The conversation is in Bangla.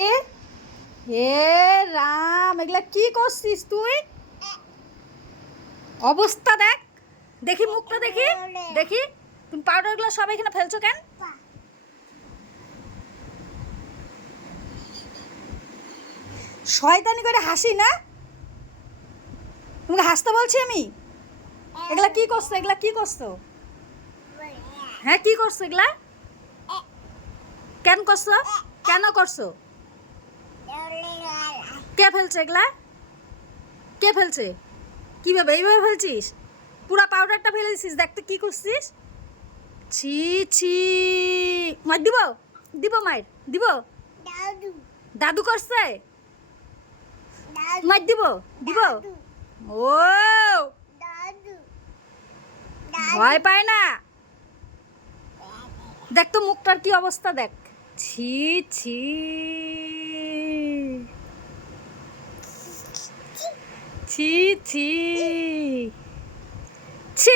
এ এ রাম, এগুলা কি করছিস তুই? অবস্থা দেখ, দেখি মুখটা দেখি দেখি। তুমি পাউডারগুলো সব এখানে ফেলছো কেন? শয়তানি করে হাসি না? তোমাকে হাসতে বলছি আমি? এগুলা কি করছো? এগুলা কি করছো? হ্যাঁ, কি করছো এগুলা? কেন করছো? কেন করছো? কে ফেলছে এগুলা? কে ফেলছে? কিভাবে এইভাবে ফেলছিস? পুরা পাউডারটা ফেলে দিছিস, দেখ তো কি করছিস। ছি ছি, মার দিব? দিব মার? দিব? দাদু করছে? মার দিব? দিব? ও, ভয় পায় না? দেখ তো মুখটার কি অবস্থা দেখ। ছি ছি ছি ছি ছি।